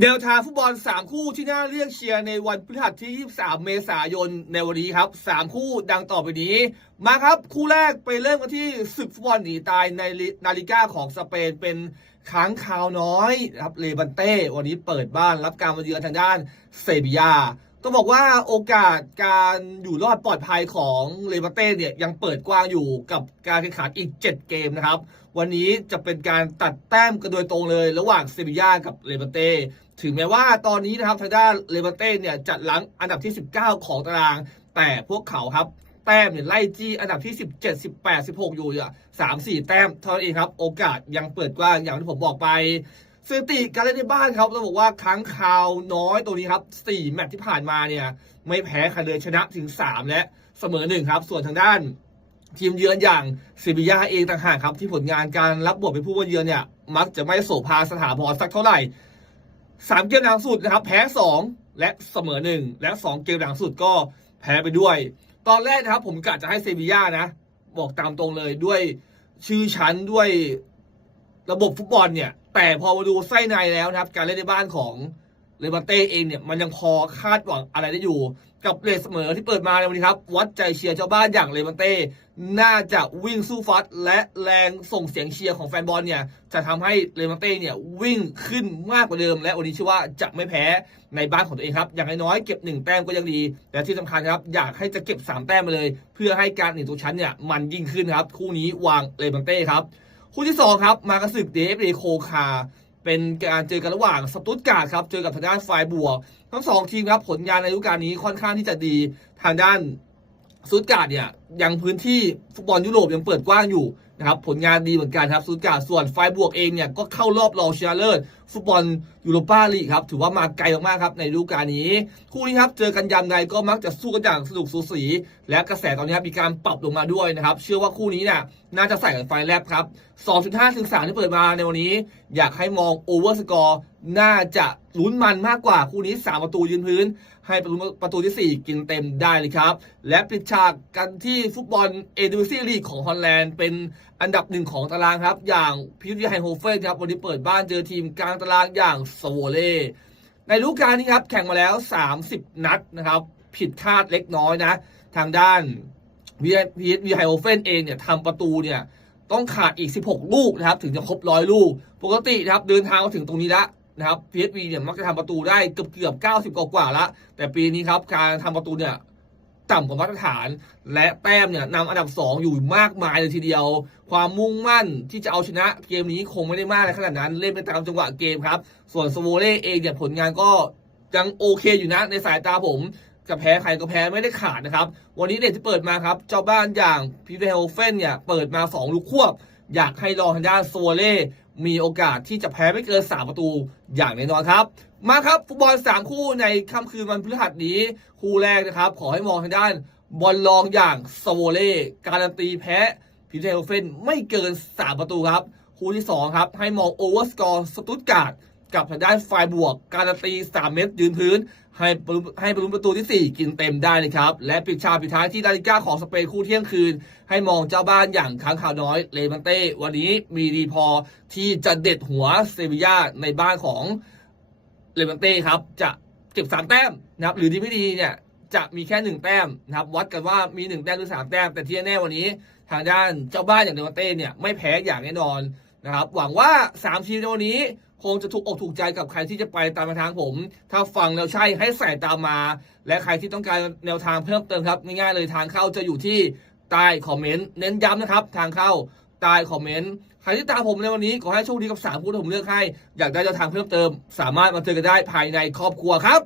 แนวทางฟุตบอล3คู่ที่น่าเรียกเชียร์ในวันพฤหัสที่23เมษายนในวันนี้ครับ3คู่ดังต่อไปนี้มาครับคู่แรกไปเริ่มกันที่ศึกฟุตบอลหนีตายในนาลิก้าของสเปนเป็นค้างคาวน้อยครับเลบันเต้วันนี้เปิดบ้านรับการมาเยือนทางด้านเซบียาต้องบอกว่าโอกาสการอยู่รอดปลอดภัยของเลบันเต้เนี่ยยังเปิดกว้างอยู่กับการแข่งขันอีก7เกมนะครับวันนี้จะเป็นการตัดแต้มกันโดยตรงเลยระหว่างเซบียากับเลบันเต้ถึงแม้ว่าตอนนี้นะครับทางด้านเลบันเต้เนี่ยจัดหลังอันดับที่19ของตารางแต่พวกเขาครับแต้มเนี่ยไล่จี้อันดับที่17 18 16อยู่เนี่ย3-4แต้มเท่านั้นเองครับโอกาสยังเปิดกว้างอย่างที่ผมบอกไปสถิติการเล่นในบ้านครับต้องบอกว่าค้างคาวน้อยตัวนี้ครับ4แมตช์ที่ผ่านมาเนี่ยไม่แพ้ใครเลยชนะถึง3และเสมอ1ครับส่วนทางด้านทีมเยือนอย่างเซบียาเองต่างหากครับที่ผลงานการรับบทเป็นผู้เยือนเนี่ยมักจะไม่โสภาสถาพรสักเท่าไหร่3เกมหลังสุดนะครับแพ้2และเสมอ1และ2เกมหลังสุดก็แพ้ไปด้วยตอนแรกนะครับผมกะจะให้เซบียานะบอกตามตรงเลยด้วยชื่อชั้นด้วยระบบฟุตบอลเนี่ยแต่พอมาดูไส้ในแล้วนะครับการเล่นในบ้านของเลบันเต้เองเนี่ยมันยังพอคาดหวังอะไรได้อยู่กับเรทเสมอที่เปิดมาในวันนี้ครับวัดใจเชียร์เจ้าบ้านอย่างเลบันเต้น่าจะวิ่งสู้ฟัดและแรงส่งเสียงเชียร์ของแฟนบอลเนี่ยจะทำให้เลบันเต้เนี่ยวิ่งขึ้นมากกว่าเดิมและวันนี้เชื่อว่าจะไม่แพ้ในบ้านของตัวเองครับอย่างน้อยๆเก็บ1แต้มก็ยังดีแต่ที่สำคัญครับอยากให้จะเก็บ3แต้มไปเลยเพื่อให้การหนีตกชั้นเนี่ยมันยิ่งขึ้นครับคู่นี้วางเลบันเต้ครับคู่ที่2ครับมากระสึกเดฟเรโคคาเป็นการเจอกันระหว่างสตุตการ์ดครับเจอกับทางด้านไฟบวกทั้ง2ทีมครับผลงานในฤดูกาลนี้ค่อนข้างที่จะดีทางด้านสตุตการ์ดเนี่ยยังพื้นที่ฟุตบอลยุโรปยังเปิดกว้างอยู่นะครับผลงานดีเหมือนกันครับสตุตการ์ดส่วนไฟบวกเองเนี่ยก็เข้ารอบรองชนะเลิศฟุตบอลยูโรปาลีกครับถือว่ามาไกลมากๆครับในฤดูกาลนี้คู่นี้ครับเจอกันยามใดก็มักจะสู้กันอย่างสนุกสูสีและกระแสตอนนี้ครับมีการปรับลงมาด้วยนะครับเชื่อว่าคู่นี้เนี่ยน่าจะใส่กันไฟแลบครับ 2.5 ถึง 3ที่เปิดมาในวันนี้อยากให้มองโอเวอร์สกอร์น่าจะลุ้นมันมากกว่าคู่นี้3ประตูยืนพื้นให้ประตูที่4กินเต็มได้เลยครับและปิดฉากกันที่ฟุตบอลเอดิวิซีลีกของฮอลแลนด์เป็นอันดับ1ของตารางครับอย่างพีทวีไฮโฮเฟนครับวันนี้เปิดบ้านเจอทีมกลางตารางอย่างสโวเล่ในฤดูกาลนี้ครับแข่งมาแล้ว30นัดนะครับผิดคาดเล็กน้อยนะทางด้านพีทวีไฮโฮเฟนเองเนี่ยทำประตูเนี่ยต้องขาดอีก16ลูกนะครับถึงจะครบ100ลูกปกตินะครับเดินทางมาถึงตรงนี้แล้วนะครับ PSV เนี่ยมักจะทำประตูได้เกือบ90กว่าละแต่ปีนี้ครับการทำประตูเนี่ยต่ำกว่ามาตรฐานและแต้มเนี่ยนำอันดับ2อยู่มากมายเลยทีเดียวความมุ่งมั่นที่จะเอาชนะเกมนี้คงไม่ได้มากในขนาดนั้นเล่นไปตามจังหวะเกมครับส่วนสโวเล่เองเนี่ยผลงานก็ยังโอเคอยู่นะในสายตาผมจะแพ้ใครก็แพ้ไม่ได้ขาดนะครับวันนี้เด็กที่เปิดมาครับเจ้าบ้านอย่างพีเทลเฟนเนี่ยเปิดมา2ลูกควบอยากให้ลองทางด้านโซเล่มีโอกาสที่จะแพ้ไม่เกิน3ประตูอย่างแน่นอนครับมาครับฟุตบอล3คู่ในค่ำคืนวันพฤหัสนี้คู่แรกนะครับขอให้มองทางด้านบอลลองอย่างโซเล่การันตีแพ้พีเทลเฟนไม่เกิน3ประตูครับคู่ที่2ครับให้มองโอเวอร์สกอร์สตุตการ์ดกับทางด้านไฟบวกการันตี3เม็ดยืนพื้นให้บอลประตูที่4กินเต็มได้เลยครับและปิดฉากปิดท้ายที่ลาลิก้าของสเปนคู่เที่ยงคืนให้มองเจ้าบ้านอย่างค้างคาวน้อยเลบันเต้วันนี้มีดีพอที่จะเด็ดหัวเซบียาในบ้านของเลบันเต้ครับจะเก็บ3แต้มนะครับหรือดีไม่ดีเนี่ยจะมีแค่1แต้มนะครับวัดกันว่ามี1แต้มหรือ3แต้มแต่ที่แน่วันนี้ทางด้านเจ้าบ้านอย่างเลบันเต้เนี่ยไม่แพ้อย่างแน่นอนนะครับหวังว่า3ทีมในวันนี้คงจะถูกอกถูกใจกับใครที่จะไปตามทางผมถ้าฟังแล้วใช่ให้ใส่ตามมาและใครที่ต้องการแนวทางเพิ่มเติมครับง่ายๆเลยทางเข้าจะอยู่ที่ใต้คอมเมนต์เน้นย้ำนะครับทางเข้าใต้คอมเมนต์ใครที่ตามผมในวันนี้ขอให้โชคดีกับ3คู่ที่ผมเลือกให้อยากได้แนวทางเพิ่มเติมสามารถมาเจอกันได้ภายในครอบครัวครับ